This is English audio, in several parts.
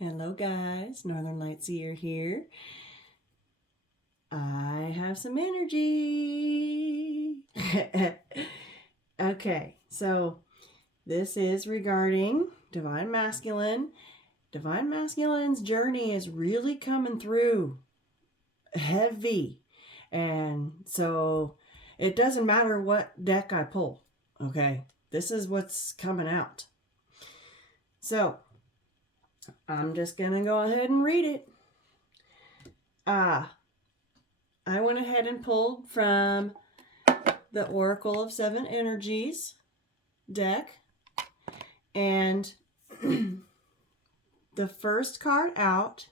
Hello guys, Northern Light Seer here. I have some energy. Okay, so this is regarding Divine Masculine. Divine Masculine's journey is really coming through heavy. And so it doesn't matter what deck I pull, okay? This is what's coming out. So I'm just going to go ahead and read it. I went ahead and pulled from the Oracle of Seven Energies deck. And the first card out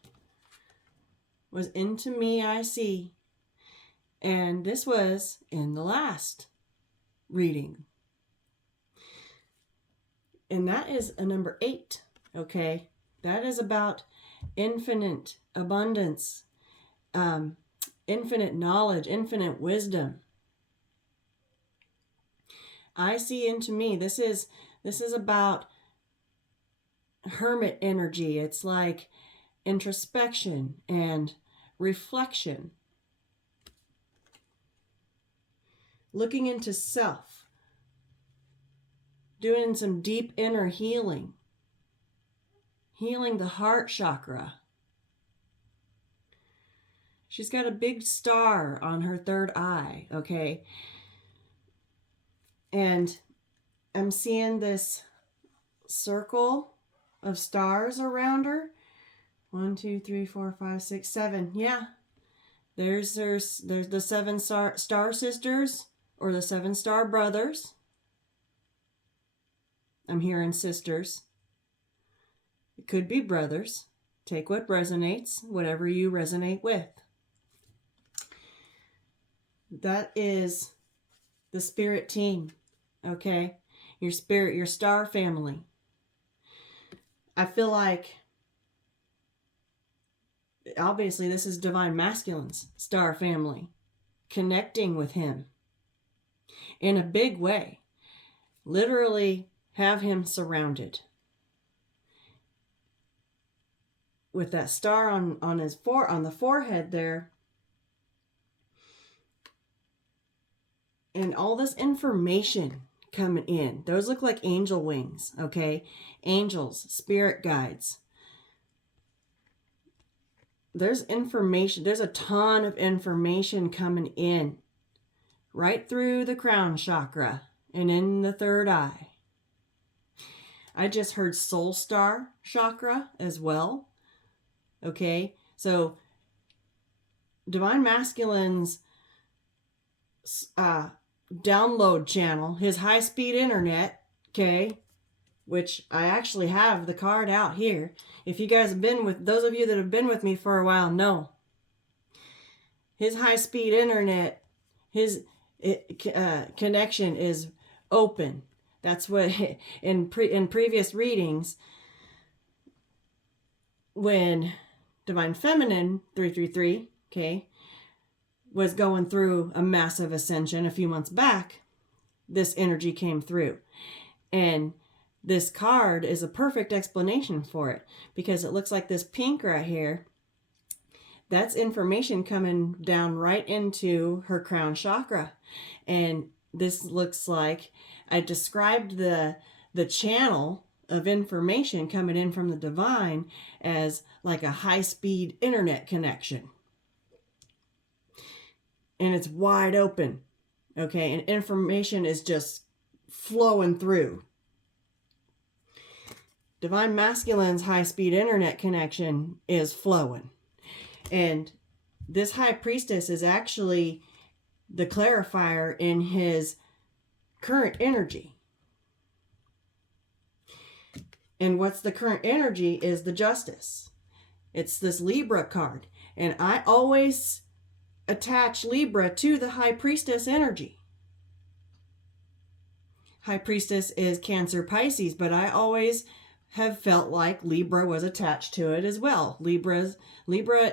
was Into Me I See. And this was in the last reading. And that is a number 8, okay? That is about infinite abundance, infinite knowledge, infinite wisdom. I see into me. This is about hermit energy. It's like introspection and reflection. Looking into self. Doing some deep inner healing. Healing the heart chakra. She's got a big star on her third eye, okay? And I'm seeing this circle of stars around her. 1, 2, 3, 4, 5, 6, 7. Yeah. There's the 7 star sisters or the 7 star brothers. I'm hearing sisters. It could be brothers. Take what resonates, whatever you resonate with. That is the spirit team, okay? Your spirit, your star family. I feel like, obviously, this is Divine Masculine's star family, connecting with him in a big way. Literally have him surrounded. With that star on the forehead there. And all this information coming in. Those look like angel wings, okay? Angels, spirit guides. There's information. There's a ton of information coming in. Right through the crown chakra and in the third eye. I just heard soul star chakra as well. Okay? So, Divine Masculine's download channel, his high-speed internet, okay, which I actually have the card out here. If you guys have been with, those of you that have been with me for a while know, his high-speed internet, his connection is open. That's what, in previous readings, when Divine Feminine 333, okay, was going through a massive ascension a few months back, this energy came through. And this card is a perfect explanation for it, because it looks like this pink right here. That's information coming down right into her crown chakra. And this looks like, I described the channel of information coming in from the divine as like a high-speed internet connection. And it's wide open, okay? And information is just flowing through. Divine Masculine's high-speed internet connection is flowing. And this High Priestess is actually the clarifier in his current energy. And what's the current energy is the Justice. It's this Libra card. And I always attach Libra to the High Priestess energy. High Priestess is Cancer Pisces, but I always have felt like Libra was attached to it as well. Libra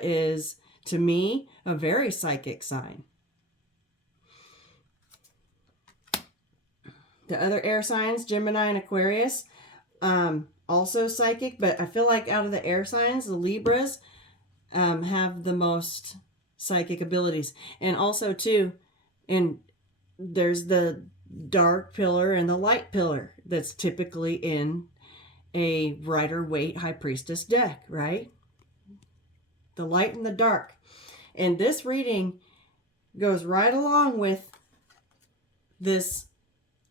is, to me, a very psychic sign. The other air signs, Gemini and Aquarius, also psychic, but I feel like out of the air signs, the Libras have the most psychic abilities. And also, too, and there's the dark pillar and the light pillar that's typically in a Rider-Waite High Priestess deck, right? The light and the dark. And this reading goes right along with this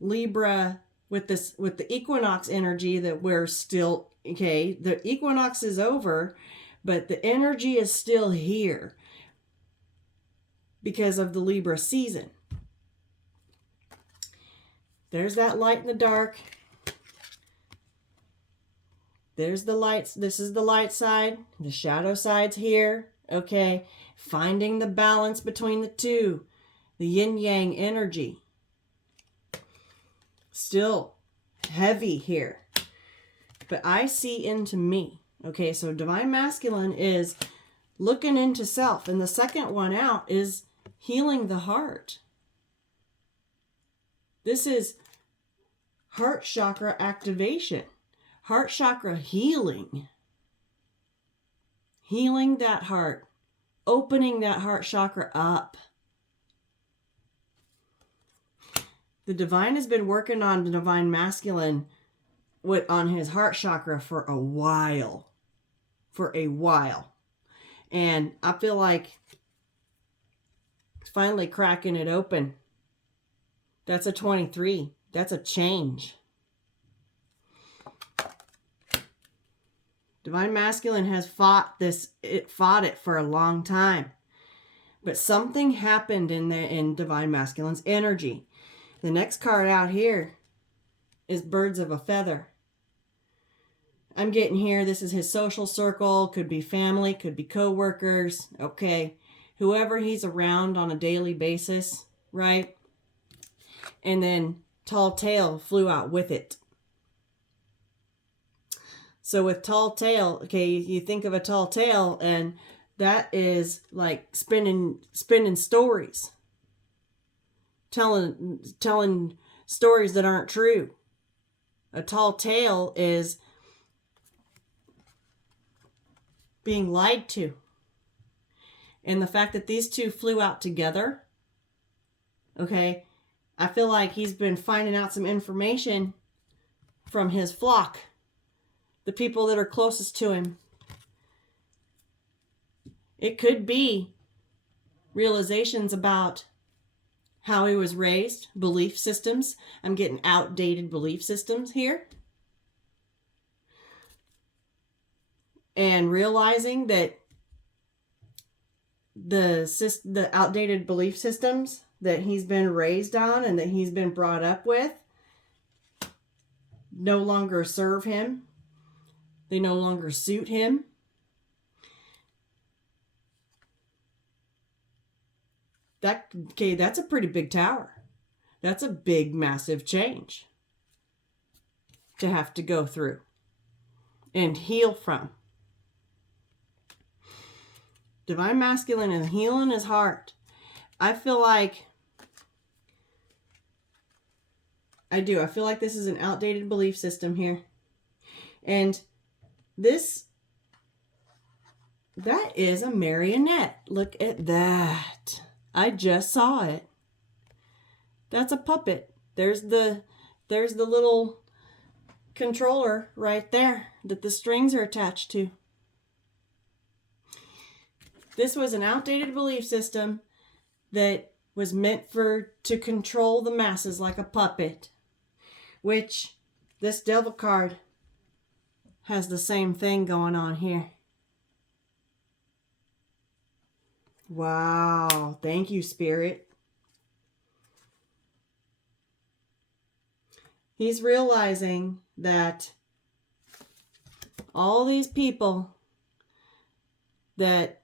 Libra, with the equinox energy that we're still, okay, the equinox is over, but the energy is still here because of the Libra season. There's that light and the dark. There's the lights. This is the light side. The shadow side's here. Okay. Finding the balance between the two. The yin-yang energy. Still heavy here. But I see into me. Okay, so Divine Masculine is looking into self. And the second one out is healing the heart. This is heart chakra activation. Heart chakra healing. Healing that heart. Opening that heart chakra up. The Divine has been working on the Divine Masculine on his heart chakra for a while. And I feel like it's finally cracking it open. That's a 23. That's a change. Divine Masculine has fought it for a long time. But something happened in Divine Masculine's energy. The next card out here is Birds of a Feather. I'm getting here, this is his social circle, could be family, could be co-workers, okay. Whoever he's around on a daily basis, right? And then Tall Tale flew out with it. So with Tall Tale, okay, you think of a tall tale, and that is like spinning stories. Telling stories that aren't true. A tall tale is being lied to. And the fact that these two flew out together, okay, I feel like he's been finding out some information from his flock. The people that are closest to him. It could be realizations about how he was raised, belief systems. I'm getting outdated belief systems here. And realizing that the outdated belief systems that he's been raised on and that he's been brought up with no longer serve him. They no longer suit him. That's a pretty big tower. That's a big, massive change to have to go through and heal from. Divine Masculine is healing his heart. I feel like this is an outdated belief system here. And that is a marionette. Look at that. I just saw it. That's a puppet. There's the little controller right there that the strings are attached to. This was an outdated belief system that was meant to control the masses like a puppet, which this Devil card has the same thing going on here. Wow. Thank you, Spirit. He's realizing that all these people that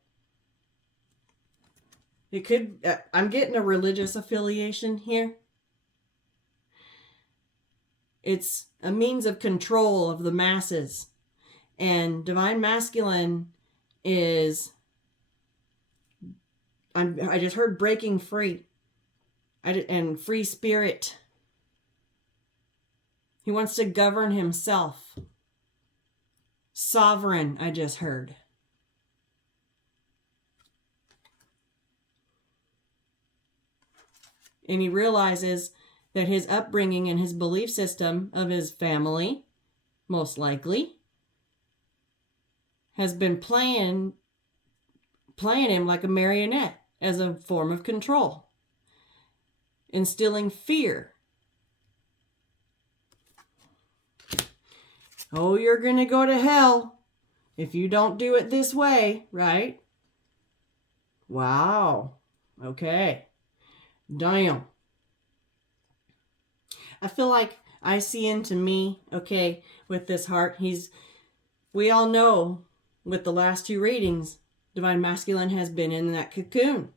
it could, I'm getting a religious affiliation here. It's a means of control of the masses. And Divine Masculine is, I just heard breaking free. And free spirit. He wants to govern himself. sovereign, I just heard. And he realizes that his upbringing and his belief system of his family, most likely, has been playing him like a marionette as a form of control, instilling fear. Oh, you're going to go to hell if you don't do it this way, right? Wow. Okay. Damn. I feel like I see into me, okay, with this heart. We all know with the last two readings, Divine Masculine has been in that cocoon,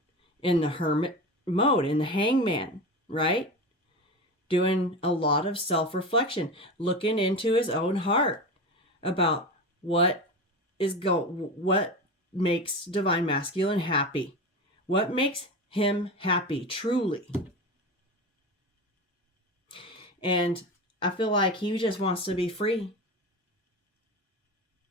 in the hermit mode, in the hangman, right? Doing a lot of self-reflection, looking into his own heart about what makes Divine Masculine happy. What makes him happy, truly. And I feel like he just wants to be free.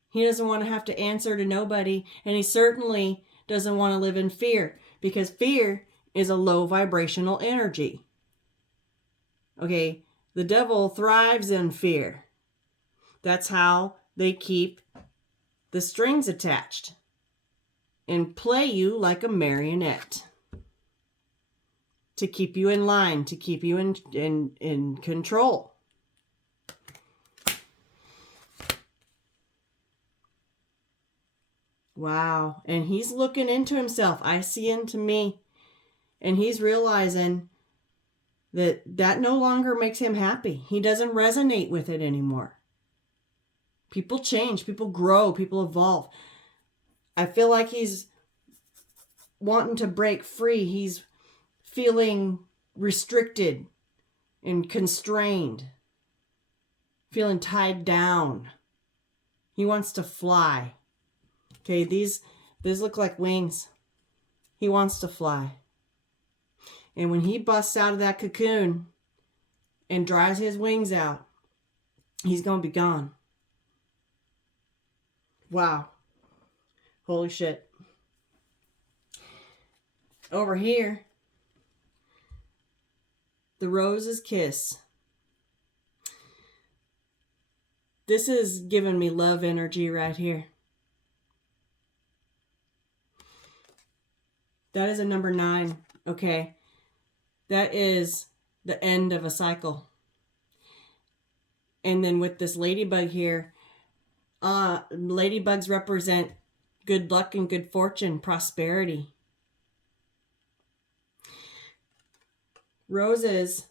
He doesn't want to have to answer to nobody, and he certainly doesn't want to live in fear, because fear is a low vibrational energy. Okay, the devil thrives in fear. That's how they keep the strings attached and play you like a marionette to keep you in line, to keep you in control. Wow. And he's looking into himself. I see into me. And he's realizing that no longer makes him happy. He doesn't resonate with it anymore. People change, people grow, people evolve. I feel like he's wanting to break free. He's feeling restricted and constrained, feeling tied down. He wants to fly. Okay, these look like wings. He wants to fly. And when he busts out of that cocoon and dries his wings out, he's going to be gone. Wow. Holy shit. Over here, the rose's kiss. This is giving me love energy right here. That is a number 9. Okay. That is the end of a cycle. And then with this ladybug here, ladybugs represent good luck and good fortune, prosperity. Roses,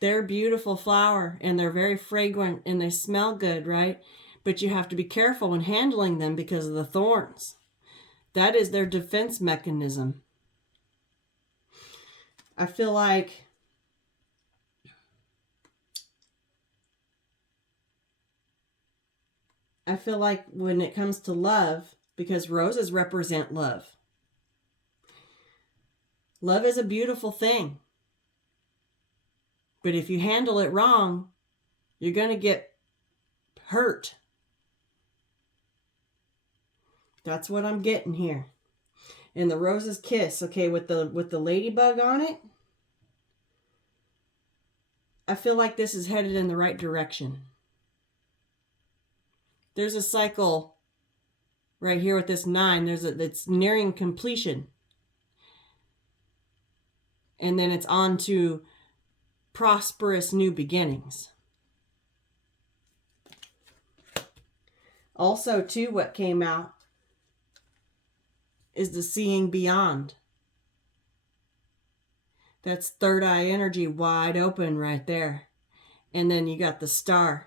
they're a beautiful flower and they're very fragrant and they smell good, right? But you have to be careful when handling them because of the thorns. That is their defense mechanism. I feel like when it comes to love, because roses represent love. Love is a beautiful thing. But if you handle it wrong, you're going to get hurt. That's what I'm getting here. And the rose's kiss, okay, with the ladybug on it, I feel like this is headed in the right direction. There's a cycle right here with this 9. It's nearing completion. And then it's on to prosperous new beginnings. Also, too, what came out is the seeing beyond. That's third eye energy wide open right there. And then you got the star.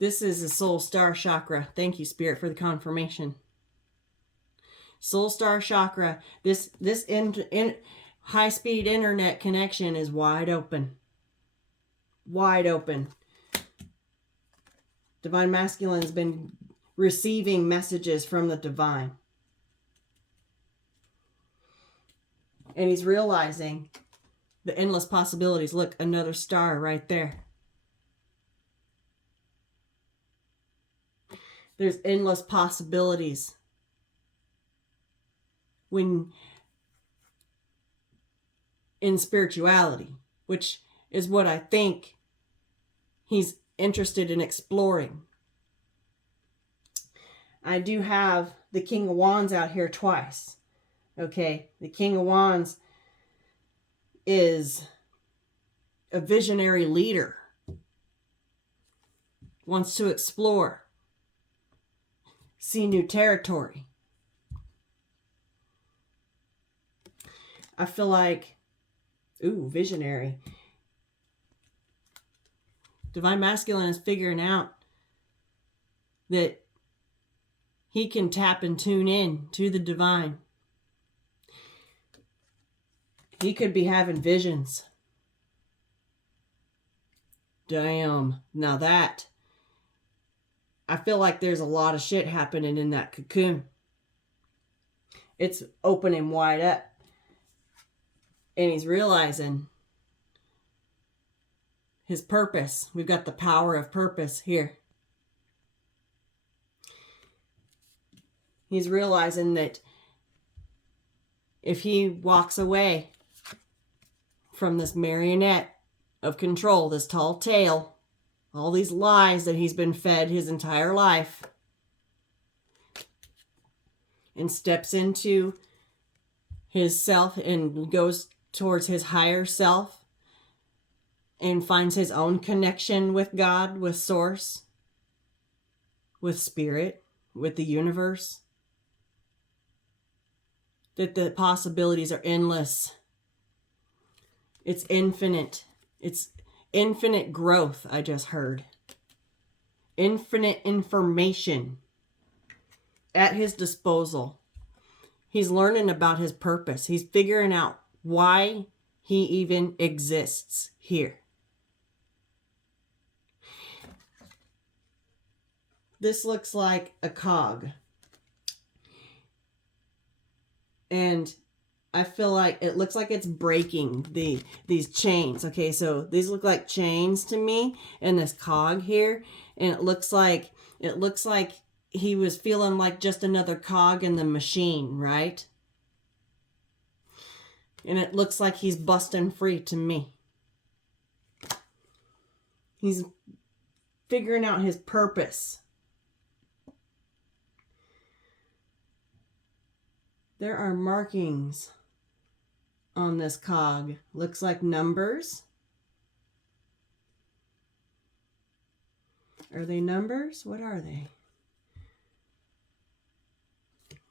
This is the soul star chakra. Thank you, Spirit, for the confirmation. Soul star chakra. This high-speed internet connection is wide open. Wide open. Divine Masculine's been receiving messages from the divine. And he's realizing the endless possibilities. Look, another star right there. There's endless possibilities when in spirituality, which is what I think he's interested in exploring. I do have the King of Wands out here twice. Okay, the King of Wands is a visionary leader, wants to explore, see new territory. I feel like, visionary. Divine Masculine is figuring out that he can tap and tune in to the divine. He could be having visions. Damn. Now that, I feel like there's a lot of shit happening in that cocoon. It's opening wide up. And he's realizing his purpose. We've got the power of purpose here. He's realizing that if he walks away from this marionette of control, this tall tale, all these lies that he's been fed his entire life, and steps into his self and goes towards his higher self and finds his own connection with God, with Source, with Spirit, with the universe, that the possibilities are endless. It's infinite. It's infinite growth, I just heard. Infinite information at his disposal. He's learning about his purpose. He's figuring out why he even exists here. This looks like a cog. And I feel like it looks like it's breaking these chains. Okay, so these look like chains to me, and this cog here, and it looks like he was feeling like just another cog in the machine, right? And it looks like he's busting free to me. He's figuring out his purpose. There are markings on this cog. Looks like numbers. Are they numbers? What are they?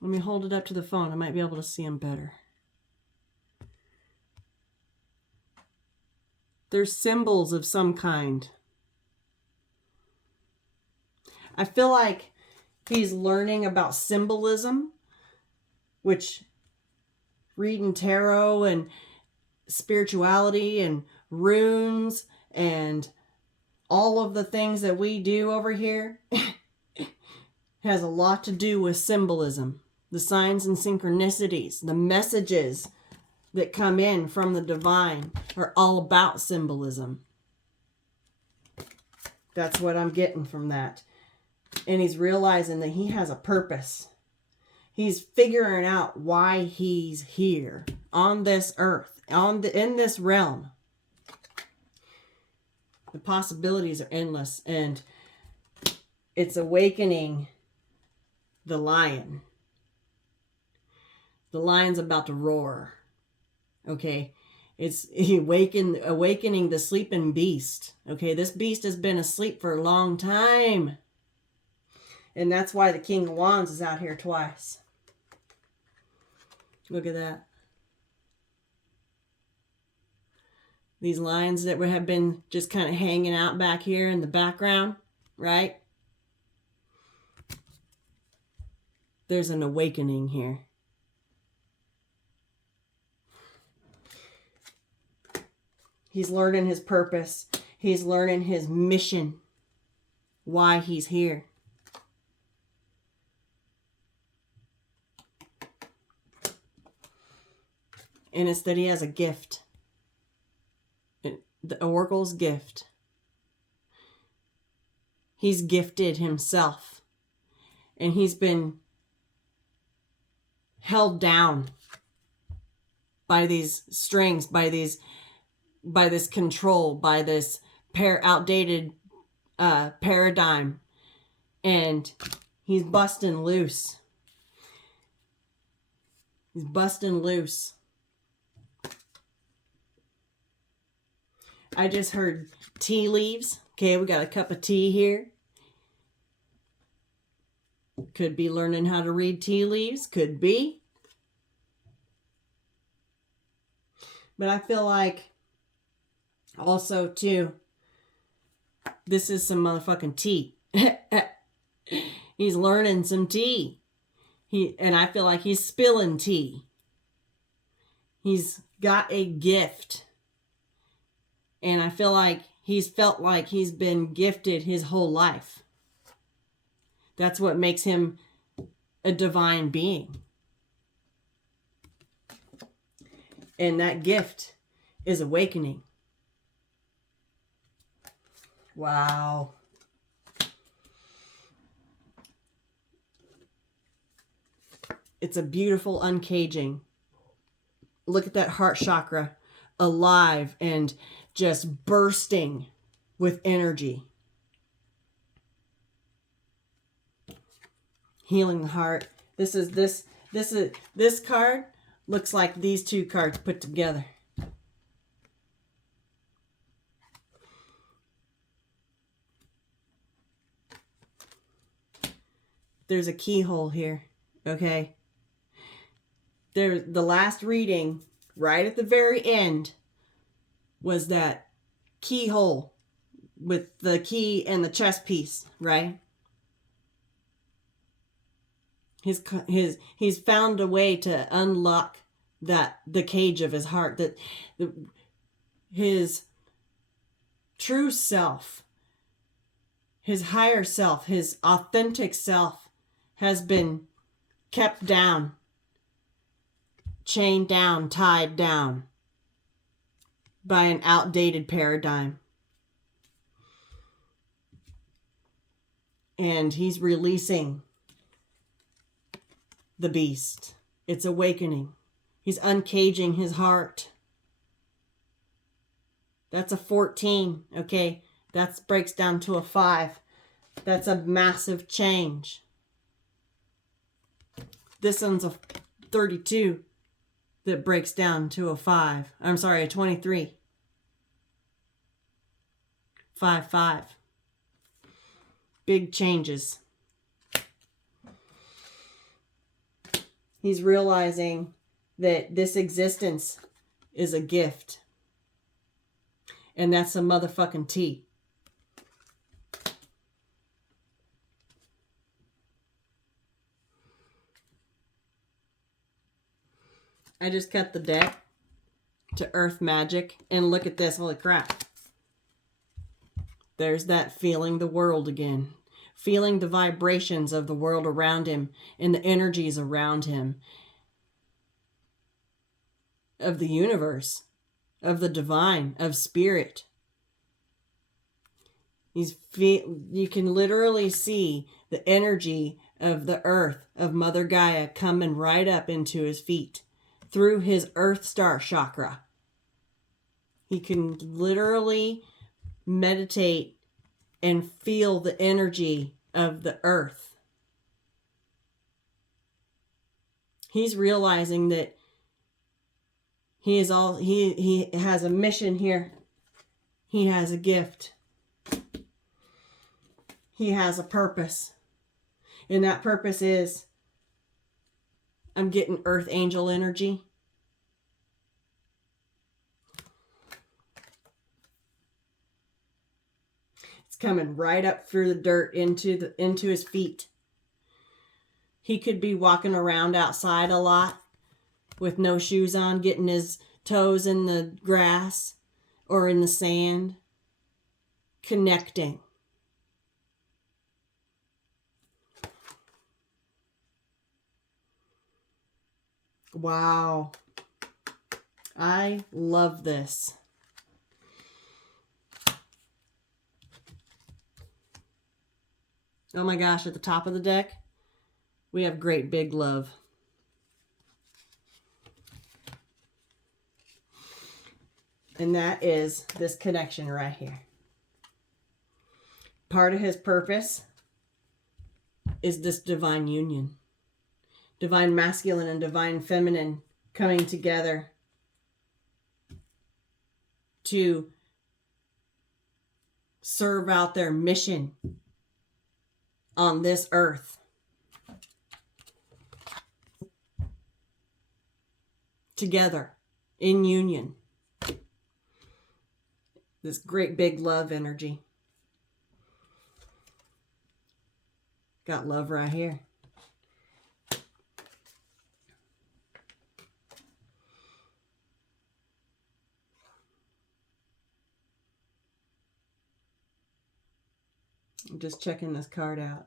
Let me hold it up to the phone. I might be able to see them better. They're symbols of some kind. I feel like he's learning about symbolism, which reading tarot and spirituality and runes and all of the things that we do over here has a lot to do with symbolism. The signs and synchronicities, the messages that come in from the divine are all about symbolism. That's what I'm getting from that. And he's realizing that he has a purpose. He's figuring out why he's here on this earth, in this realm. The possibilities are endless, and it's awakening the lion. The lion's about to roar. Okay, it's awakening the sleeping beast. Okay, this beast has been asleep for a long time. And that's why the King of Wands is out here twice. Look at that. These lions that have been just kind of hanging out back here in the background, right? There's an awakening here. He's learning his purpose. He's learning his mission. Why he's here. And it's that he has a gift. The oracle's gift. He's gifted himself. and he's been held down by these strings, by this control, by this outdated paradigm, and he's busting loose. He's busting loose. I just heard tea leaves. Okay, we got a cup of tea here. Could be learning how to read tea leaves. Could be. But I feel like also too, this is some motherfucking tea. He's learning some tea. And I feel like he's spilling tea. He's got a gift. And I feel like he's felt like he's been gifted his whole life. That's what makes him a divine being. And that gift is awakening. Wow. It's a beautiful uncaging. Look at that heart chakra, alive and just bursting with energy. Healing the heart. This card looks like these two cards put together. There's a keyhole here, okay? The last reading, right at the very end, was that keyhole with the key and the chess piece, right? He's found a way to unlock the cage of his heart, that his true self, his higher self, his authentic self has been kept down, chained down, tied down by an outdated paradigm. And he's releasing the beast. It's awakening. He's uncaging his heart. That's a 14, okay? That breaks down to a 5. That's a massive change. This one's a 32 that breaks down to a 5. I'm sorry, a 23. 5, 5. Big changes. He's realizing that this existence is a gift. And that's a motherfucking tea. I just cut the deck to Earth Magic. And look at this. Holy crap. There's that feeling the world again. Feeling the vibrations of the world around him and the energies around him. Of the universe. Of the divine. Of spirit. You can literally see the energy of the earth, of Mother Gaia, coming right up into his feet through his Earth Star chakra. He can literally meditate and feel the energy of the earth. He's realizing that he has a mission here. He has a gift. He has a purpose. And that purpose is, I'm getting earth angel energy. It's coming right up through the dirt into his feet. He could be walking around outside a lot with no shoes on, getting his toes in the grass or in the sand, connecting. Wow. I love this. Oh my gosh, at the top of the deck, We have great big love. And that is this connection right here. Part of his purpose is this divine union. Divine masculine and divine feminine coming together to serve out their mission on this earth. Together, in union. This great big love energy. Got love right here. I'm just checking this card out.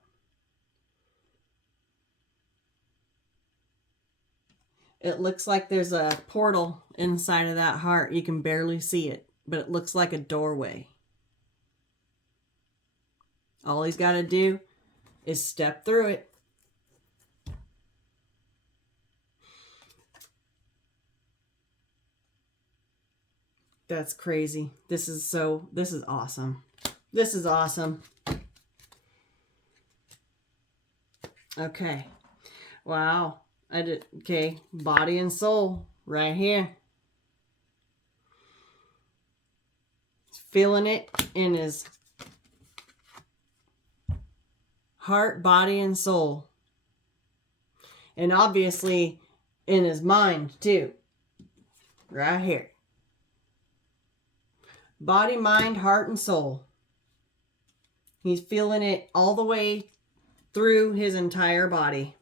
It looks like there's a portal inside of that heart. You can barely see it, but it looks like a doorway. All he's got to do is step through it. That's crazy. This is awesome. This is awesome. Okay. Wow. Okay. Body and soul right here. He's feeling it in his heart, body, and soul. And obviously in his mind too. Right here. Body, mind, heart, and soul. He's feeling it all the way through his entire body.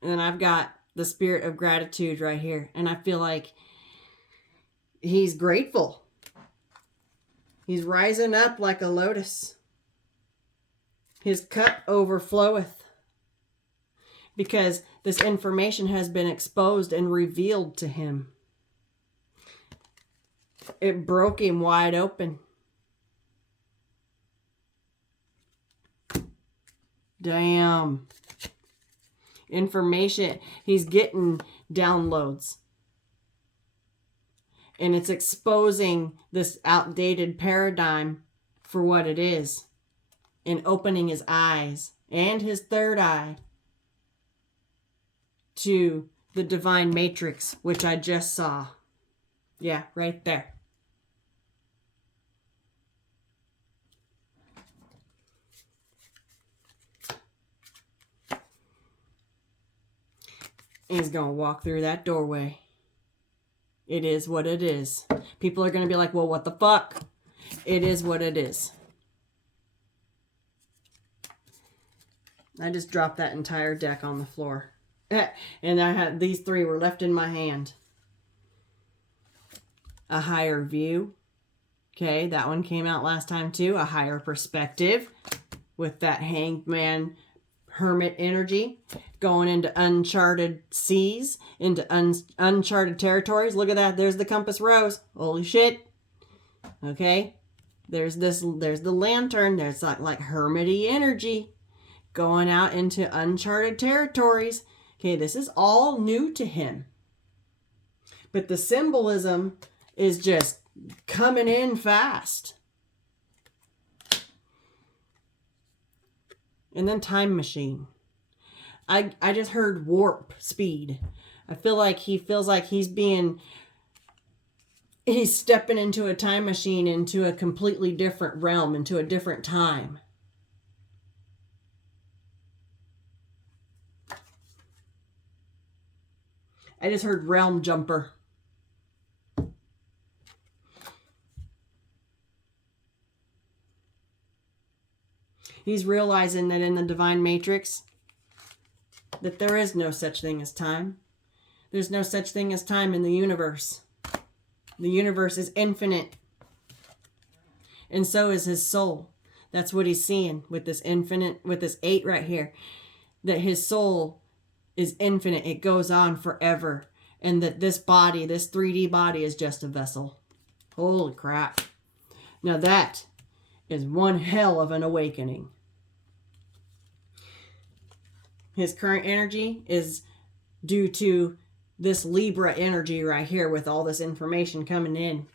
And I've got the spirit of gratitude right here. And I feel like he's grateful. He's rising up like a lotus. His cup overfloweth. Because this information has been exposed and revealed to him. It broke him wide open. Damn. Information. He's getting downloads. And it's exposing this outdated paradigm for what it is. And opening his eyes and his third eye to the divine matrix, which I just saw. Yeah, right there. He's going to walk through that doorway. It is what it is. People are going to be like, well, what the fuck? It is what it is. I just dropped that entire deck on the floor. And I had these three were left in my hand. A higher view. Okay, that one came out last time too. A higher perspective with that hanged man hermit energy. Going into uncharted seas, into uncharted territories. Look at that. There's the compass rose. Holy shit. Okay. There's the lantern. There's like hermity energy going out into uncharted territories. Okay, this is all new to him. But the symbolism is just coming in fast. And then time machine. I just heard warp speed. I feel like he feels like he's stepping into a time machine, into a completely different realm, into a different time. I just heard realm jumper. He's realizing that in the divine matrix, that there is no such thing as time. There's no such thing as time in the universe. The universe is infinite. And so is his soul. That's what he's seeing with this infinite, with this 8 right here. That his soul is infinite. It goes on forever. And that this body, this 3D body, is just a vessel. Holy crap. Now that is one hell of an awakening. His current energy is due to this Libra energy right here with all this information coming in.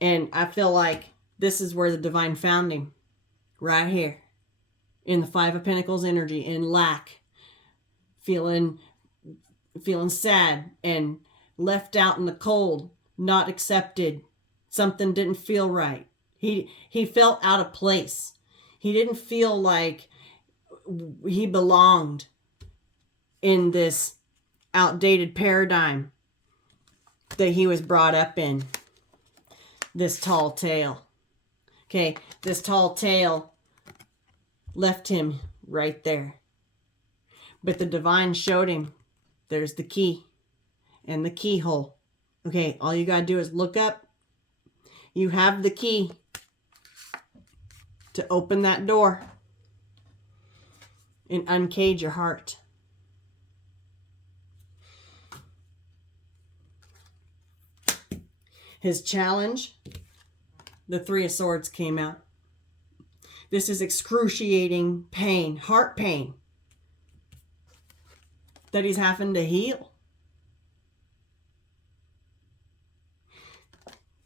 And I feel like this is where the divine found him. Right here. In the Five of Pentacles energy. In lack. Feeling sad and left out in the cold. Not accepted. Something didn't feel right. He felt out of place. He didn't feel like he belonged in this outdated paradigm that he was brought up in. This tall tale. Okay, this tall tale left him right there. But the divine showed him there's the key and the keyhole. Okay, all you gotta do is look up. You have the key to open that door and uncage your heart. His challenge, the Three of Swords came out. This is excruciating pain, heart pain, that he's having to heal.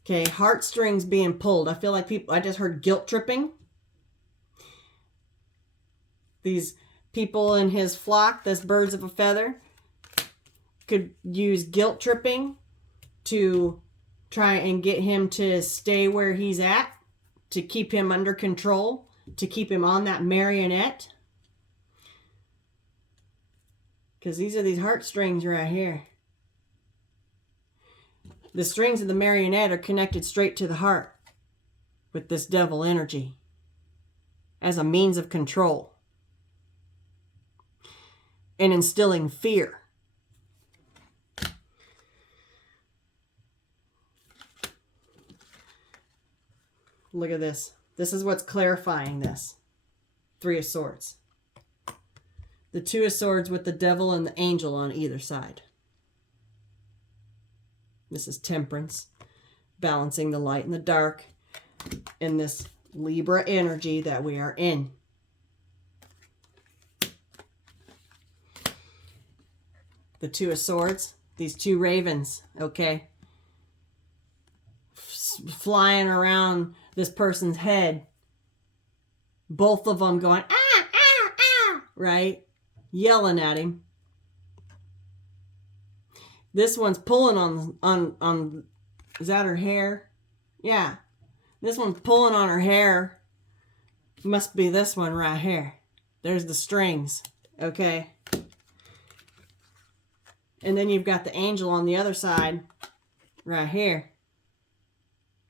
Okay, heartstrings being pulled. I feel like I just heard guilt tripping. These people in his flock, this birds of a feather, could use guilt tripping to try and get him to stay where he's at, to keep him under control, to keep him on that marionette. Because these are these heartstrings right here. The strings of the marionette are connected straight to the heart with this devil energy as a means of control and instilling fear. Look at this. This is what's clarifying this. Three of Swords. The Two of Swords with the devil and the angel on either side. This is Temperance, balancing the light and the dark in this Libra energy that we are in. The Two of Swords, these two ravens, okay, flying around this person's head. Both of them going, ah, ah, ah, right? Yelling at him. This one's pulling on, is that her hair? Yeah. This one's pulling on her hair. Must be this one right here. There's the strings, okay? And then you've got the angel on the other side, right here,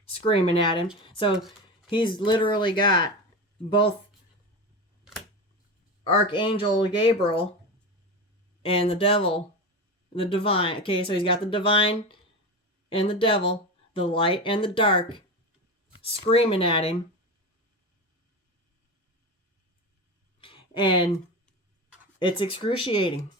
screaming at him. So he's literally got both Archangel Gabriel and the devil, the divine. Okay, so he's got the divine and the devil, the light and the dark, screaming at him. And it's excruciating.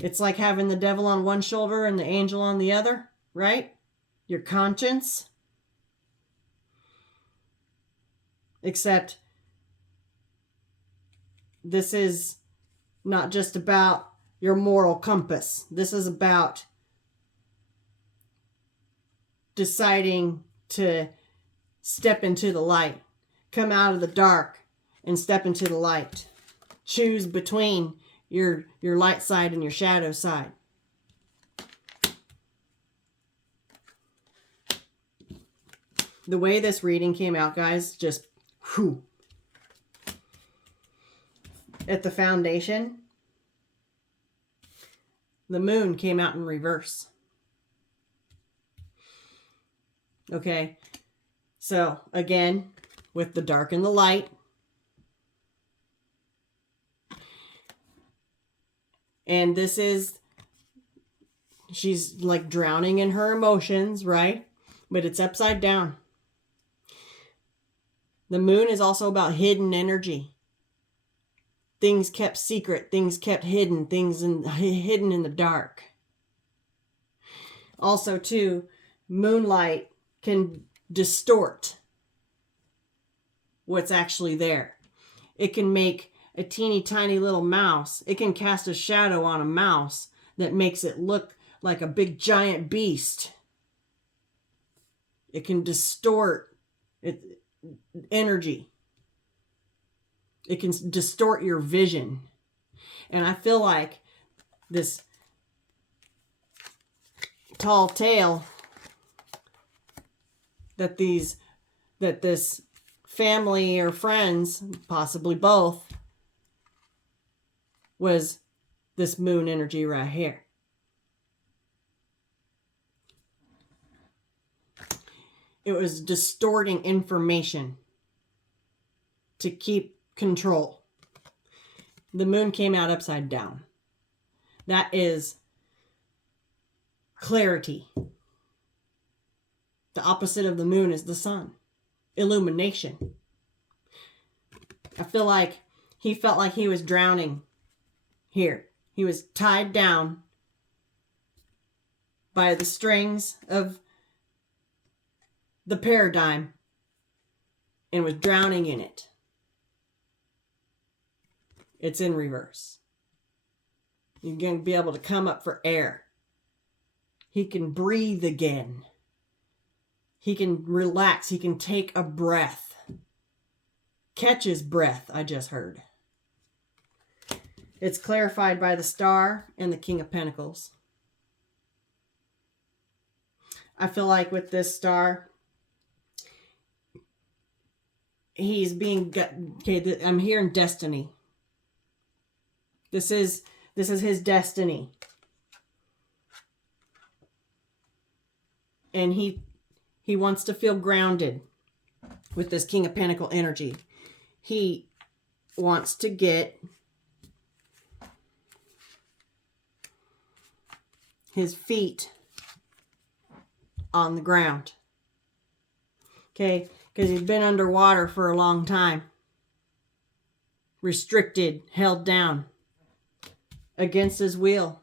It's like having the devil on one shoulder and the angel on the other, right? Your conscience. Except this is not just about your moral compass. This is about deciding to step into the light. Come out of the dark and step into the light. Choose between your light side and your shadow side. The way this reading came out, guys, just whew. At the foundation, the moon came out in reverse. Okay, so again, with the dark and the light, and this is, she's like drowning in her emotions, right? But it's upside down. The moon is also about hidden energy. Things kept secret, things kept hidden, things hidden in the dark. Also, too, moonlight can distort what's actually there. It can make a teeny tiny little mouse. It can cast a shadow on a mouse that makes it look like a big giant beast. It can distort energy. It can distort your vision. And I feel like this tall tale that this family or friends, possibly both, was this moon energy right here. It was distorting information to keep control. The moon came out upside down. That is clarity. The opposite of the moon is the sun. Illumination. I feel like he felt like he was drowning here. He was tied down by the strings of the paradigm and was drowning in it. It's in reverse. You're going to be able to come up for air. He can breathe again. He can relax. He can take a breath. Catch his breath, I just heard. It's clarified by the Star and the King of Pentacles. I feel like with this Star, he's being... Okay, I'm hearing destiny. This is his destiny. And he wants to feel grounded with this King of Pentacle energy. He wants to get his feet on the ground. Okay, because he's been underwater for a long time. Restricted, held down, against his will.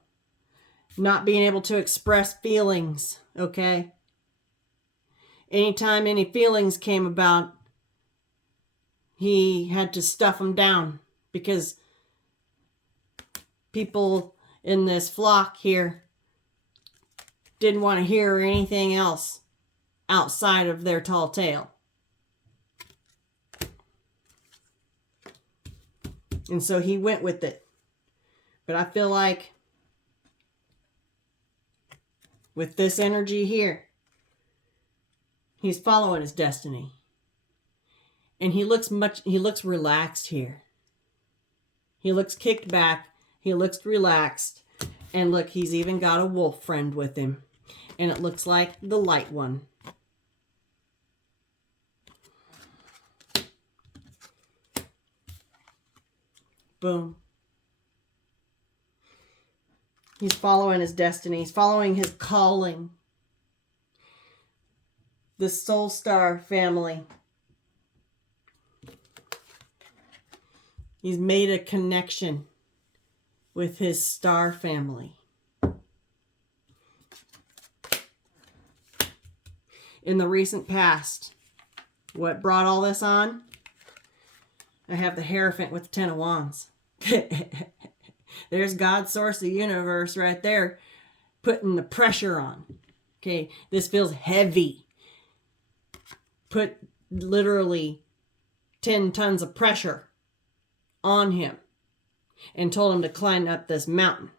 Not being able to express feelings, okay? Anytime any feelings came about, he had to stuff them down because people in this flock here didn't want to hear anything else outside of their tall tale. And so he went with it. But I feel like with this energy here, he's following his destiny. And he looks relaxed here. He looks kicked back. He looks relaxed. And look, he's even got a wolf friend with him. And it looks like the light one. Boom. He's following his destiny. He's following his calling. The Soul Star family. He's made a connection with his star family. In the recent past, what brought all this on? I have the Hierophant with the Ten of Wands. There's God, source of the universe right there, putting the pressure on. Okay, this feels heavy. Put literally 10 tons of pressure on him and told him to climb up this mountain.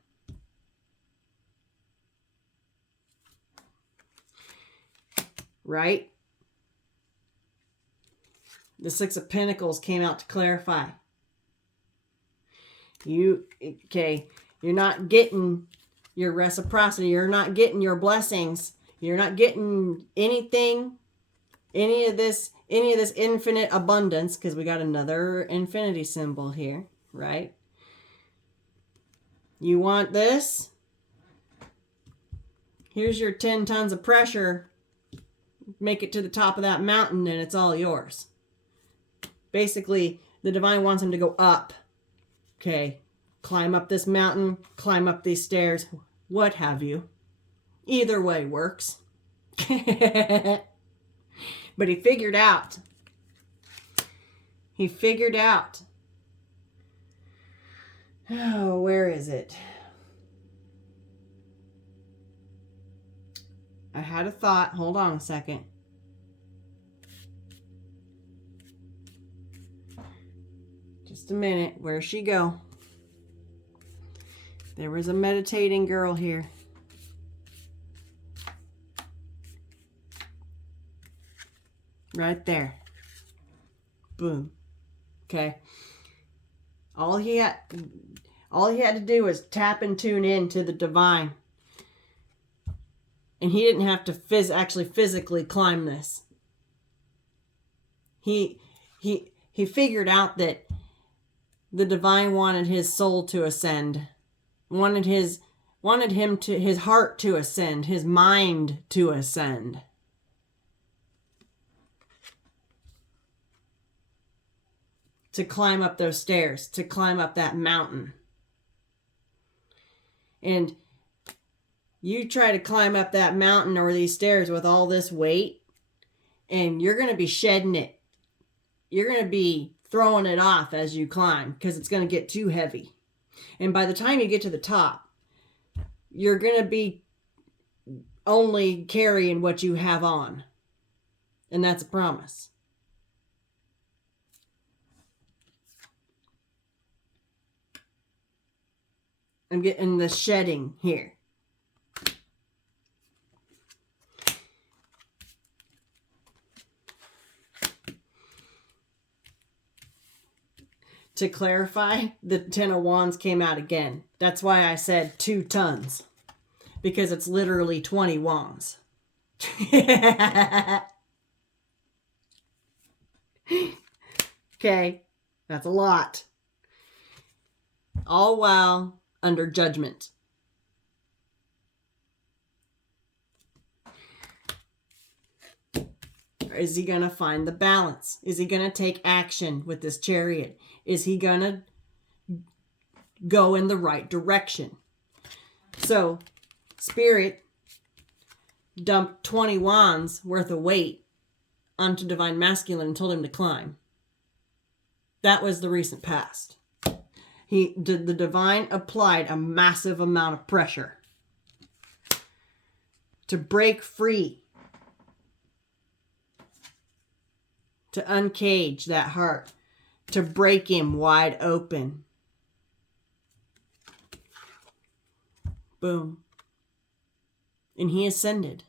Right? The Six of Pentacles came out to clarify. You're not getting your reciprocity. You're not getting your blessings. You're not getting anything, any of this infinite abundance, because we got another infinity symbol here, right? You want this? Here's your 10 tons of pressure. Make it to the top of that mountain and it's all yours. Basically, the divine wants him to go up. Okay, climb up this mountain, climb up these stairs, what have you. Either way works. But he figured out. He figured out. Oh, where is it? I had a thought. Hold on a second. Just a minute. Where'd she go? There was a meditating girl here. Right there. Boom. Okay. All he had to do was tap and tune in to the divine. And he didn't have to actually physically climb this. He figured out that the divine wanted his soul to ascend. Wanted his heart to ascend, his mind to ascend. To climb up those stairs, to climb up that mountain. And you try to climb up that mountain or these stairs with all this weight, and you're going to be shedding it. You're going to be throwing it off as you climb because it's going to get too heavy. And by the time you get to the top, you're going to be only carrying what you have on. And that's a promise. I'm getting the shedding here. To clarify, the Ten of Wands came out again. That's why I said 2 tons. Because it's literally 20 wands. Okay, that's a lot. All while under judgment. Is he going to find the balance? Is he going to take action with this Chariot? Is he going to go in the right direction? So, Spirit dumped 20 wands worth of weight onto Divine Masculine and told him to climb. That was the recent past. The Divine applied a massive amount of pressure to break free, to uncage that heart, to break him wide open. Boom. And he ascended.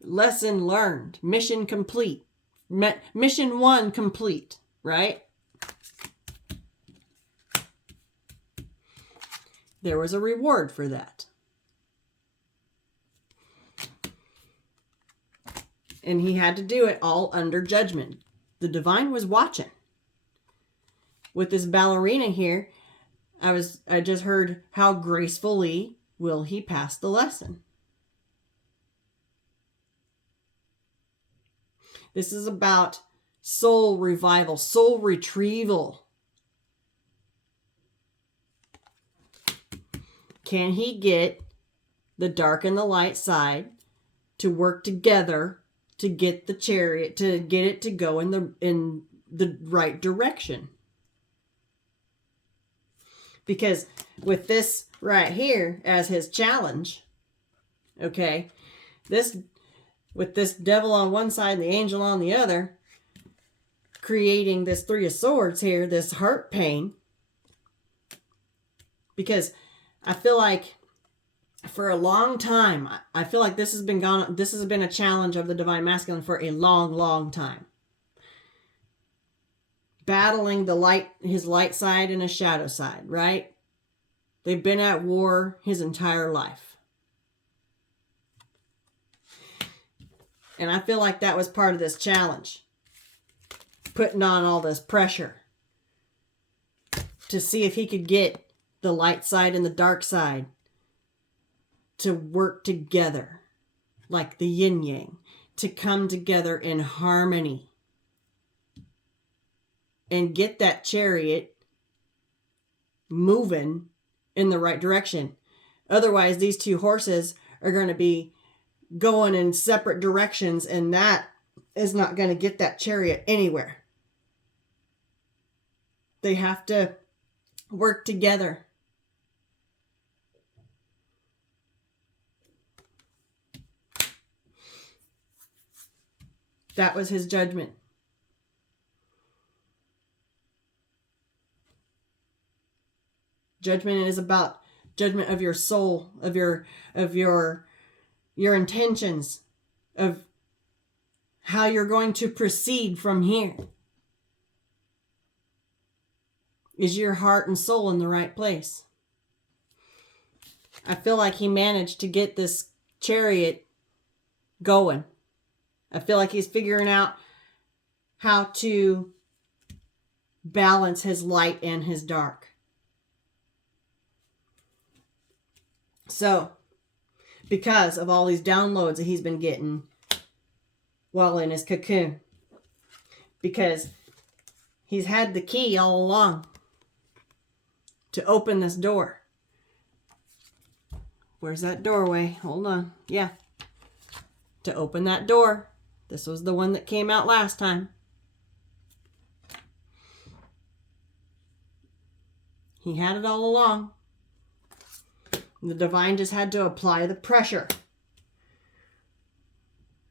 Lesson learned. Mission complete. Mission 1 complete, right? There was a reward for that. And he had to do it all under judgment. The Divine was watching. With this ballerina here, I just heard how gracefully will he pass the lesson. This is about soul revival, soul retrieval. Can he get the dark and the light side to work together to get the Chariot, to get it to go in the right direction? Because with this right here as his challenge, okay, with this devil on one side and the angel on the other, creating this 3 of Swords here, this heart pain. Because I feel like for a long time, I feel like this has been a challenge of the Divine Masculine for a long, long time. Battling his light side and his shadow side, right? They've been at war his entire life. And I feel like that was part of this challenge. Putting on all this pressure to see if he could get the light side and the dark side to work together like the yin yang, to come together in harmony and get that Chariot moving in the right direction. Otherwise, these 2 horses are going to be going in separate directions, and that is not going to get that chariot anywhere. They have to work together. That was his judgment. Judgment is about judgment of your soul, of your intentions, of how you're going to proceed from here. Is your heart and soul in the right place? I feel like he managed to get this chariot going. I feel like he's figuring out how to balance his light and his dark. So, because of all these downloads that he's been getting while in his cocoon, because he's had the key all along to open this door. Where's that doorway? Hold on. Yeah. To open that door. This was the one that came out last time. He had it all along. The divine just had to apply the pressure.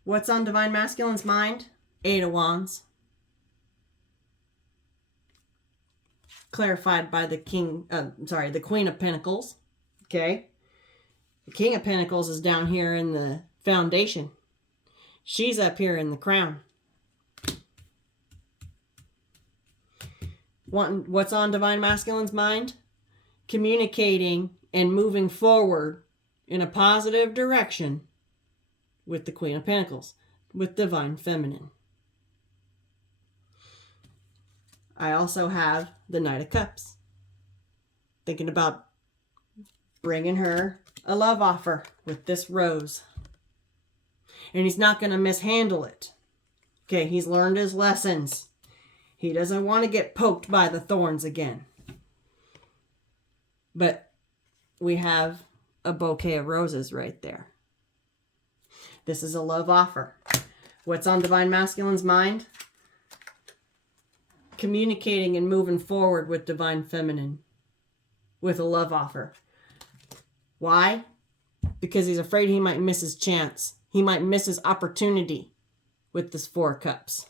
What's on divine masculine's mind? 8 of Wands. Clarified by the the Queen of Pentacles. Okay. The King of Pentacles is down here in the foundation. She's up here in the crown. What's on divine masculine's mind? Communicating and moving forward in a positive direction with the Queen of Pentacles, with divine feminine. I also have the Knight of Cups. Thinking about bringing her a love offer with this rose. And he's not going to mishandle it. Okay, he's learned his lessons. He doesn't want to get poked by the thorns again. But we have a bouquet of roses right there. This is a love offer. What's on divine masculine's mind? Communicating and moving forward with divine feminine with a love offer. Why? Because he's afraid he might miss his chance. He might miss his opportunity with this 4 of Cups.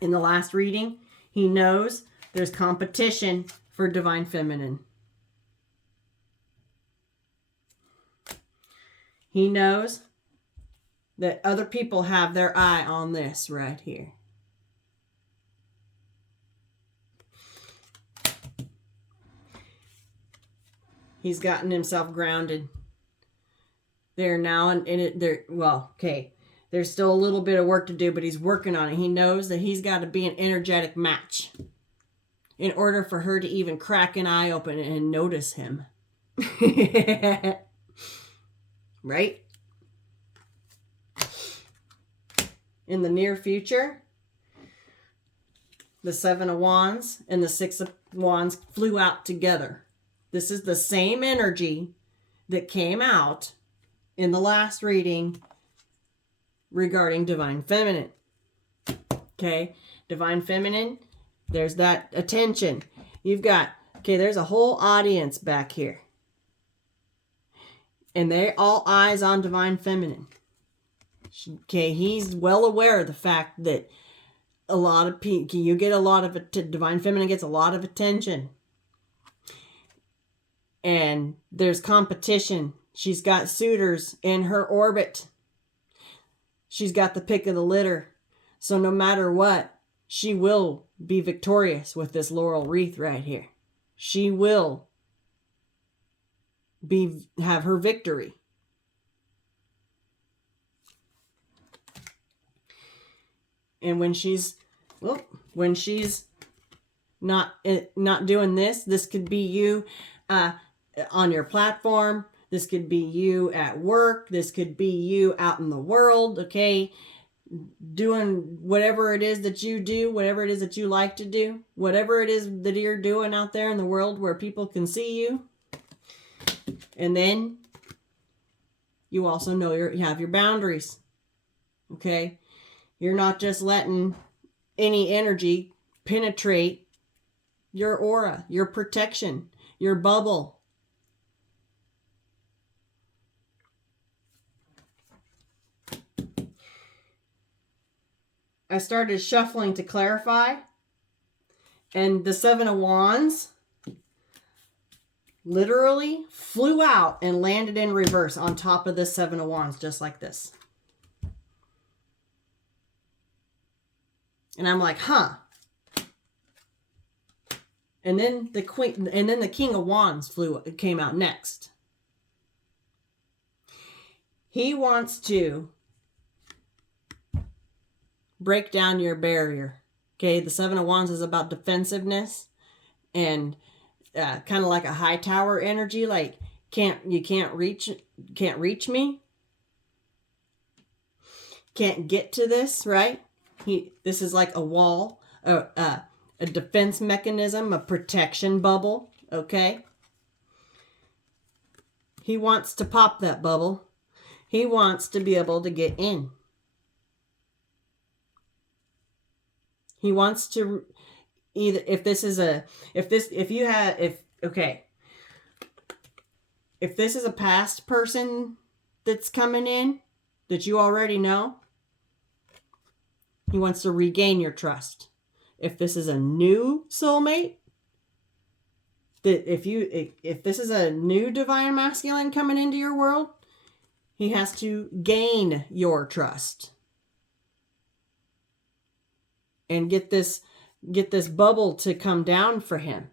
In the last reading, he knows there's competition for divine feminine. He knows that other people have their eye on this right here. He's gotten himself grounded. They're now in it. There's still a little bit of work to do, but he's working on it. He knows that he's got to be an energetic match in order for her to even crack an eye open and notice him. Right? In the near future, the 7 of Wands and the 6 of Wands flew out together. This is the same energy that came out in the last reading regarding divine feminine. Okay, divine feminine, there's that attention. You've got, there's a whole audience back here. And they're all eyes on divine feminine. Okay, he's well aware of the fact that a lot of people, divine feminine gets a lot of attention. And there's competition. She's got suitors in her orbit. She's got the pick of the litter. So no matter what, she will be victorious with this laurel wreath right here. She will have her victory. And when she's not doing this could be you on your platform. This could be you at work. This could be you out in the world, okay? Doing whatever it is that you do, whatever it is that you like to do, whatever it is that you're doing out there in the world where people can see you. And then You also know you have your boundaries. Okay? You're not just letting any energy penetrate your aura, your protection, your bubble. I started shuffling to clarify, and the Seven of Wands literally flew out and landed in reverse on top of this Seven of Wands, just like this. And I'm like, huh. And then the King of Wands came out next. He wants to break down your barrier. Okay, the Seven of Wands is about defensiveness and kind of like a high tower energy, like you can't reach me, can't get to this, right? This is like a wall, a defense mechanism, a protection bubble. Okay, he wants to pop that bubble. He wants to be able to get in. He wants to either, if this is a past person that's coming in that you already know, he wants to regain your trust. If this is a new soulmate, if this is a new divine masculine coming into your world, he has to gain your trust and get this bubble to come down for him.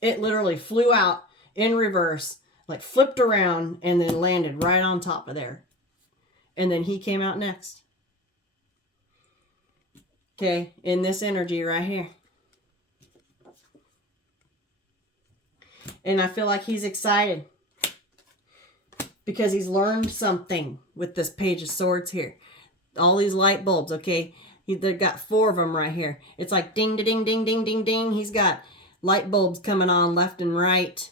It literally flew out in reverse, like flipped around and then landed right on top of there. And then he came out next. Okay, in this energy right here. And I feel like he's excited because he's learned something with this Page of Swords here. All these light bulbs, okay? They've got 4 of them right here. It's like ding, ding, ding, ding, ding, ding. He's got light bulbs coming on left and right.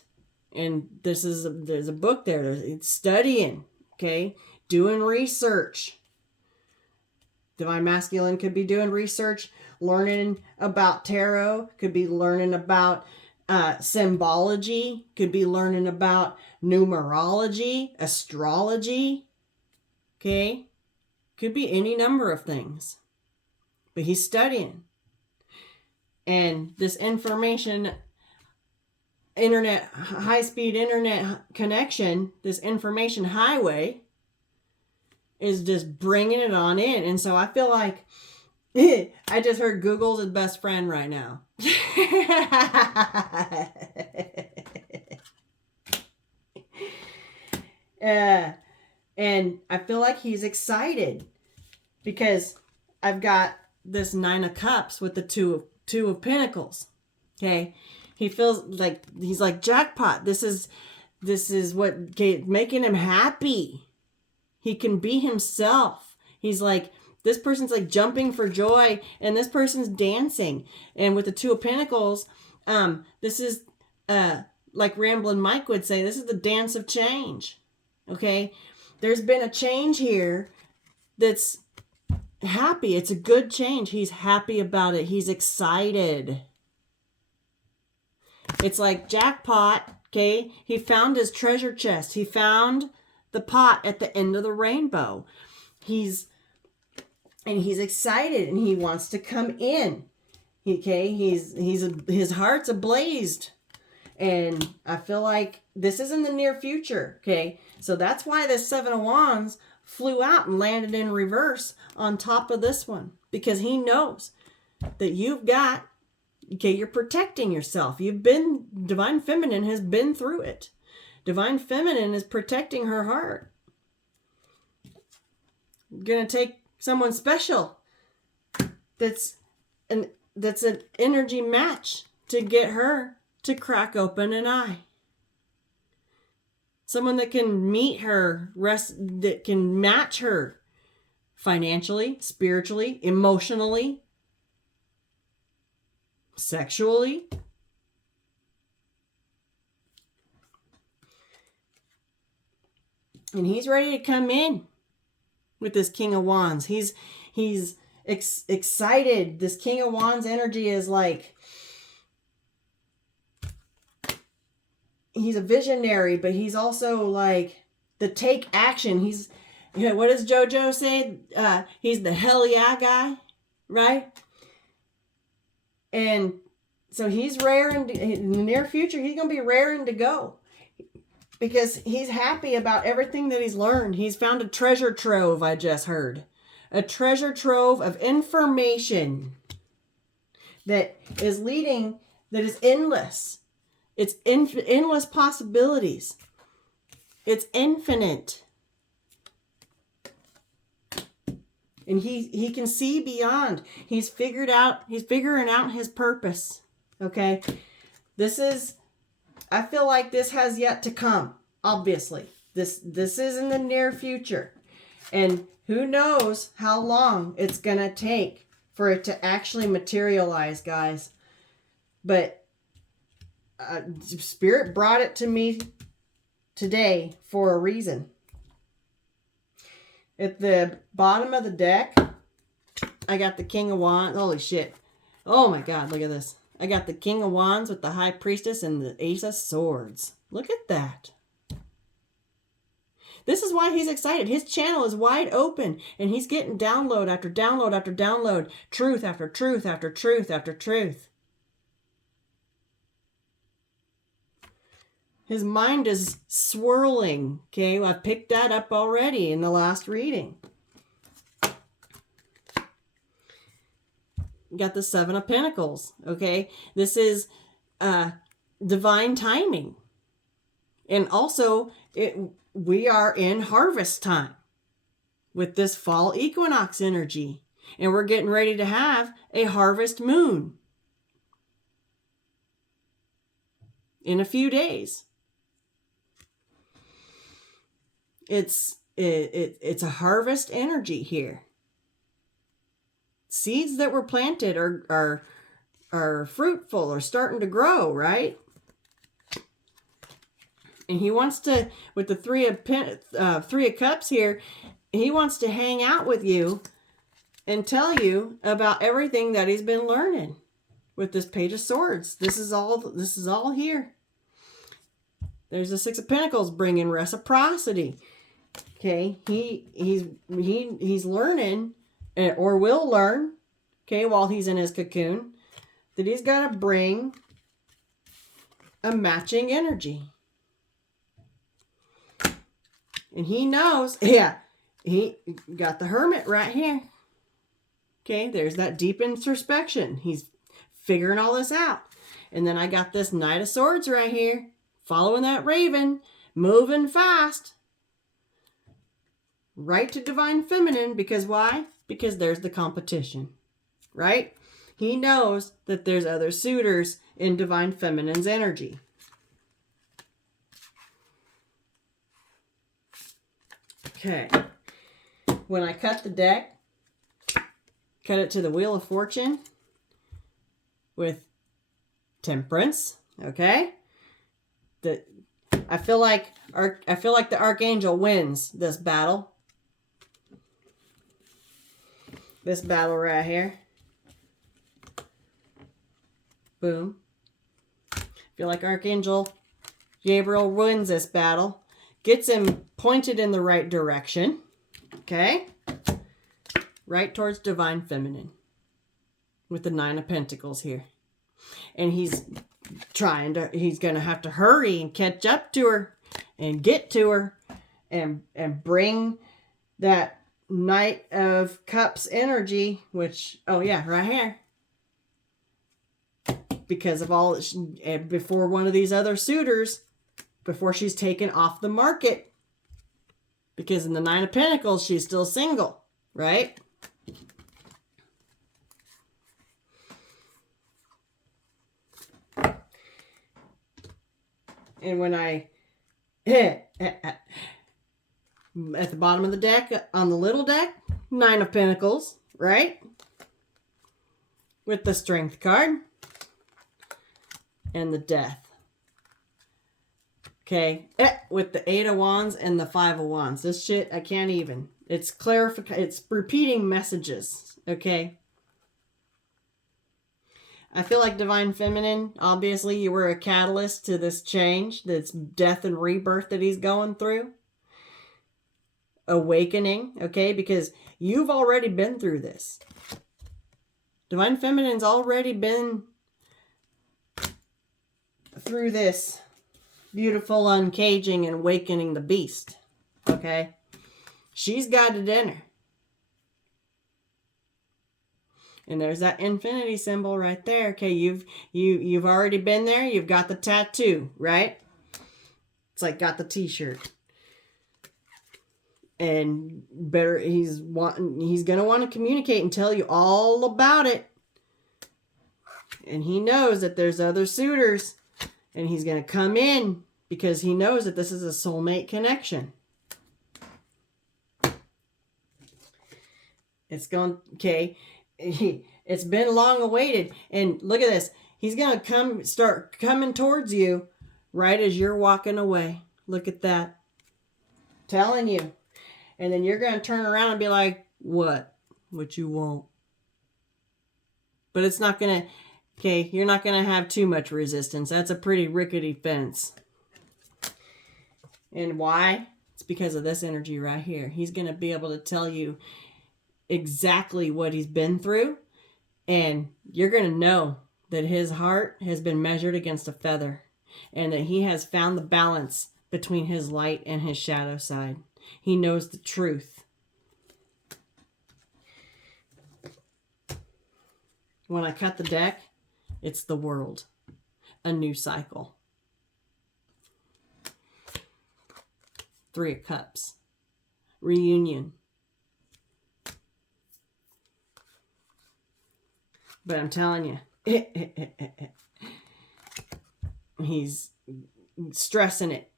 And there's a book there. It's studying, okay? Doing research. Divine Masculine could be doing research, learning about tarot, could be learning about symbology, could be learning about numerology, astrology, okay? Could be any number of things. But he's studying. And this information, high-speed internet connection, this information highway is just bringing it on in. And so I feel like I just heard Google's his best friend right now. And I feel like he's excited because I've got this 9 of Cups with the two of Pentacles. Okay. He feels like he's like, jackpot. This is what making him happy. He can be himself. He's like, this person's like jumping for joy and this person's dancing. And with the 2 of Pentacles, this is like Ramblin' Mike would say, this is the dance of change. Okay. There's been a change here that's happy. It's a good change. He's happy about it. He's excited. It's like jackpot. Okay. He found his treasure chest. He found the pot at the end of the rainbow. He's excited and he wants to come in. Okay. His heart's ablazed. And I feel like this is in the near future. Okay. So that's why this 7 of Wands flew out and landed in reverse on top of this one, because he knows that you've got, okay, you're protecting yourself. Divine Feminine has been through it. Divine Feminine is protecting her heart. You're going to take someone special that's an energy match to get her to crack open an eye. Someone that can meet her, that can match her financially, spiritually, emotionally, sexually. And he's ready to come in with this King of Wands. He's excited. This King of Wands energy is like, he's a visionary, but he's also like the take action. He's, you know, what does JoJo say? He's the hell yeah guy, right? And so he's raring in the near future. He's going to be raring to go because he's happy about everything that he's learned. He's found a treasure trove, I just heard. A treasure trove of information that is leading, that is endless. It's endless possibilities. It's infinite. And he can see beyond. He's figuring out his purpose. Okay? This is, I feel like this has yet to come, obviously. This is in the near future. And who knows how long it's going to take for it to actually materialize, guys. But Spirit brought it to me today for a reason. At the bottom of the deck, I got the King of Wands. Holy shit. Oh my God, look at this. I got the King of Wands with the High Priestess and the Ace of Swords. Look at that. This is why he's excited. His channel is wide open, and he's getting download after download after download. Truth after truth after truth after truth. His mind is swirling. Okay, well, I picked that up already in the last reading. Got the Seven of Pentacles. Okay, this is divine timing. And also, we are in harvest time with this fall equinox energy. And we're getting ready to have a harvest moon in a few days. It's a harvest energy here. Seeds that were planted are fruitful or starting to grow, right? And he wants to, with the Three of Cups here, he wants to hang out with you and tell you about everything that he's been learning with this Page of Swords. This is all here. There's the Six of Pentacles bringing reciprocity. Okay, he's learning, or will learn, okay, while he's in his cocoon, that he's got to bring a matching energy. And he knows, yeah, he got the Hermit right here. Okay, there's that deep introspection. He's figuring all this out. And then I got this Knight of Swords right here, following that Raven, moving fast. Right to Divine Feminine, because why? Because there's the competition, right? He knows that there's other suitors in Divine Feminine's energy. Okay. When I cut the deck, cut it to the Wheel of Fortune with Temperance, okay? I feel like the Archangel wins this battle. This battle right here. Boom. I feel like Archangel Gabriel wins this battle. Gets him pointed in the right direction. Okay? Right towards Divine Feminine. With the Nine of Pentacles here. And he's going to have to hurry and catch up to her. And get to her. And bring that Knight of Cups energy, which, oh yeah, right here. Because of all, before one of these other suitors, before she's taken off the market. Because in the Nine of Pentacles, she's still single, right? And when I, at the bottom of the deck, on the little deck, Nine of Pentacles, right? With the Strength card. And the Death. Okay, with the 8 of Wands and the 5 of Wands. This shit, I can't even. It's it's repeating messages, okay? I feel like Divine Feminine, obviously you were a catalyst to this change, this death and rebirth that he's going through. Awakening, okay? Because you've already been through this. Divine Feminine's already been through this beautiful uncaging and awakening the beast, okay? She's got it in her. And there's that infinity symbol right there. Okay, you've already been there. You've got the tattoo, right? It's like got the t-shirt. And he's gonna want to communicate and tell you all about it. And he knows that there's other suitors, and he's gonna come in because he knows that this is a soulmate connection. It's going, okay. It's been long awaited, and look at this. He's gonna start coming towards you right as you're walking away. Look at that. Telling you. And then you're gonna turn around and be like, what you want? But it's not gonna, okay, you're not gonna have too much resistance. That's a pretty rickety fence. And why? It's because of this energy right here. He's gonna be able to tell you exactly what he's been through, and you're going to know that his heart has been measured against a feather, and that he has found the balance between his light and his shadow side. He knows the truth. When I cut the deck, it's the world, a new cycle. 3 of Cups, reunion. But I'm telling you, he's stressing it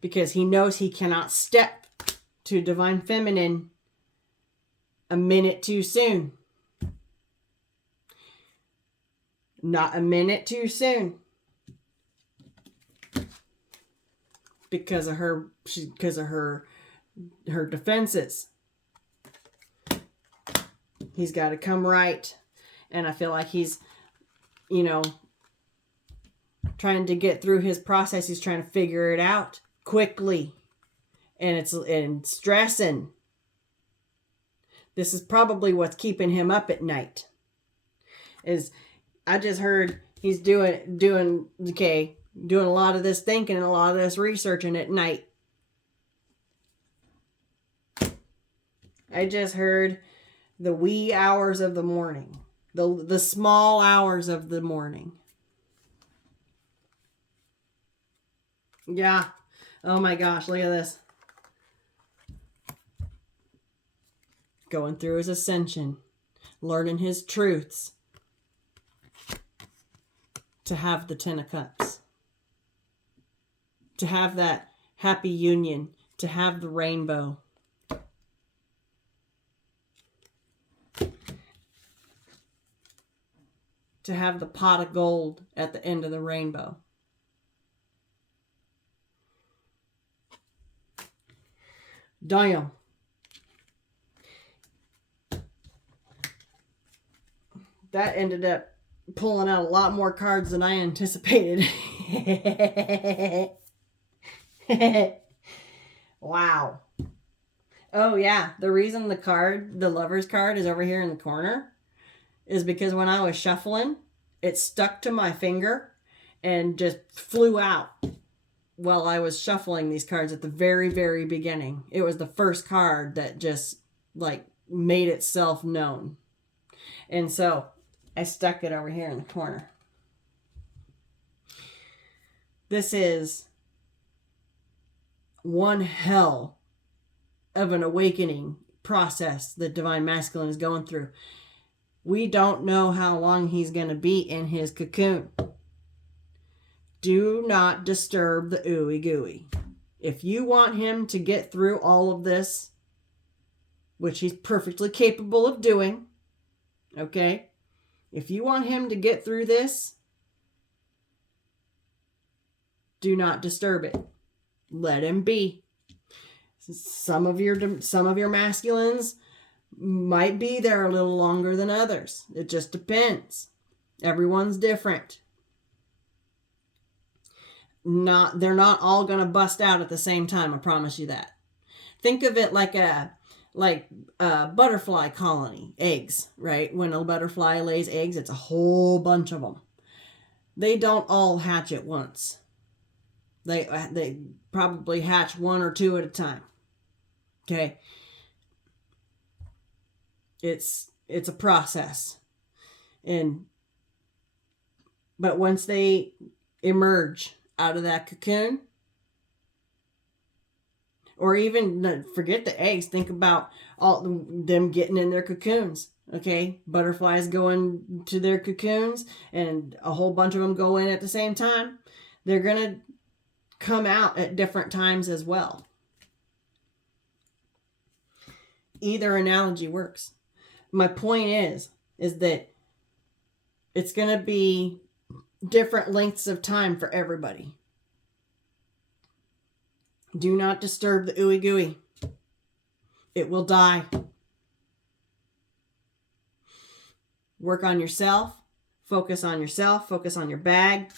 because he knows he cannot step to Divine Feminine a minute too soon. Not a minute too soon. Because of her defenses. He's got to come right. And I feel like he's, trying to get through his process. He's trying to figure it out quickly. And stressing. This is probably what's keeping him up at night. I just heard he's doing a lot of this thinking and a lot of this researching at night. I just heard the wee hours of the morning. The small hours of the morning. Yeah. Oh my gosh, look at this. Going through his ascension. Learning his truths. To have the 10 of Cups. To have that happy union. To have the rainbow. To have the pot of gold at the end of the rainbow. Damn. That ended up pulling out a lot more cards than I anticipated. Wow. Oh yeah, the reason the Lover's card is over here in the corner is because when I was shuffling, it stuck to my finger and just flew out while I was shuffling these cards at the very, very beginning. It was the first card that just made itself known. And so I stuck it over here in the corner. This is one hell of an awakening process that Divine Masculine is going through. We don't know how long he's going to be in his cocoon. Do not disturb the ooey gooey. If you want him to get through all of this, which he's perfectly capable of doing, okay? If you want him to get through this, Do not disturb it. Let him be. Some of your masculines might be there a little longer than others. It just depends. Everyone's different. They're not all going to bust out at the same time, I promise you that. Think of it like a butterfly colony, eggs, right? When a butterfly lays eggs, it's a whole bunch of them. They don't all hatch at once. They probably hatch one or two at a time. Okay? It's a process. But once they emerge out of that cocoon, or even forget the eggs, think about all them getting in their cocoons. Okay, butterflies go into their cocoons and a whole bunch of them go in at the same time. They're going to come out at different times as well. Either analogy works. My point is that it's going to be different lengths of time for everybody. Do not disturb the ooey gooey. It will die. Work on yourself. Focus on yourself. Focus on your bag.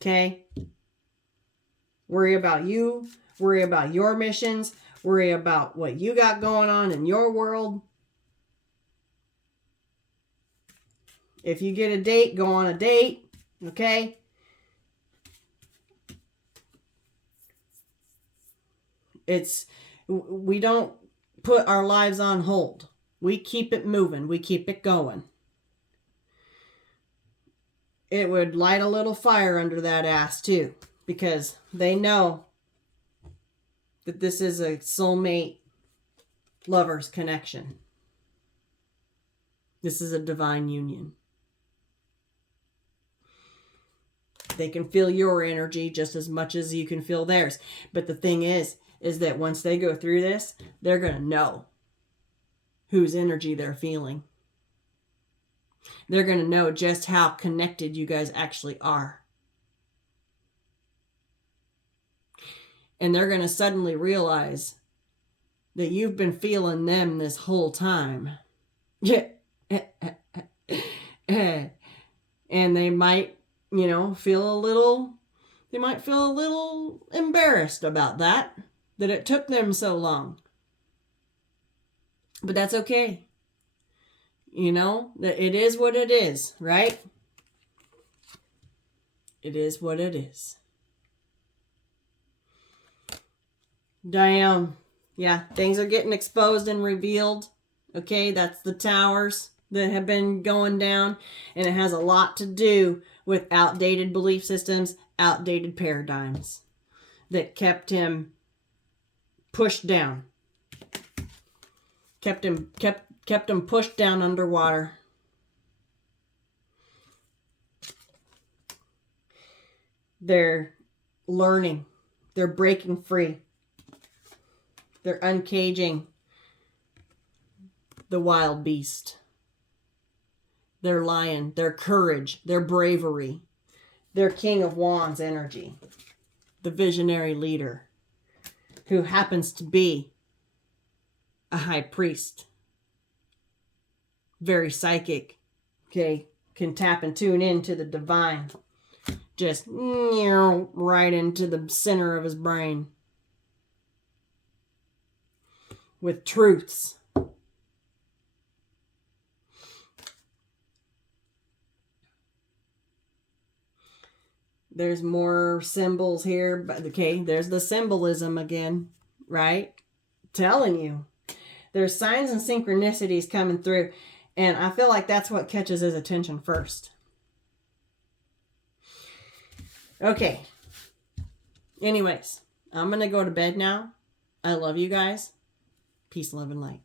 Okay? Worry about you. Worry about your missions. Worry about what you got going on in your world. If you get a date, go on a date. Okay? We don't put our lives on hold. We keep it moving. We keep it going. It would light a little fire under that ass too, because they know that this is a soulmate lovers connection. This is a divine union. They can feel your energy just as much as you can feel theirs. But the thing is that once they go through this, they're going to know whose energy they're feeling. They're going to know just how connected you guys actually are. And they're going to suddenly realize that you've been feeling them this whole time. And they might, feel a little embarrassed about that it took them so long. But that's okay. It is what it is, right? It is what it is. Damn. Yeah, things are getting exposed and revealed. Okay, that's the towers that have been going down. And it has a lot to do with outdated belief systems, outdated paradigms that kept him pushed down. Kept him pushed down underwater. They're learning. They're breaking free. They're uncaging the wild beast. Their lion, their courage, their bravery, their King of Wands energy, the visionary leader who happens to be a high priest, very psychic, okay, can tap and tune into the divine, just right into the center of his brain with truths. There's more symbols here, but okay, there's the symbolism again, right? Telling you. There's signs and synchronicities coming through, and I feel like that's what catches his attention first. Okay. Anyways, I'm going to go to bed now. I love you guys. Peace, love, and light.